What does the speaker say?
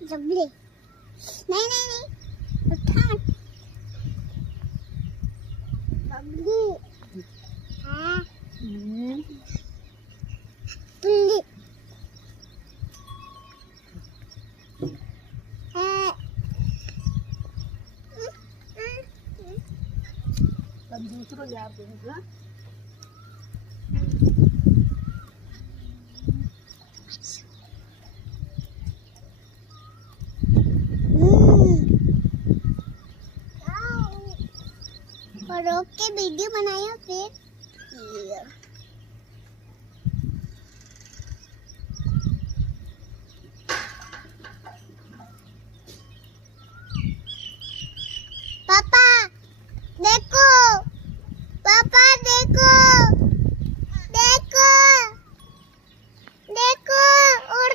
जबले नहीं नहीं नहीं उठा बबली हाँ तुल्ली अब दूसरा यार देगा और रोक के वीडियो बनाया फिर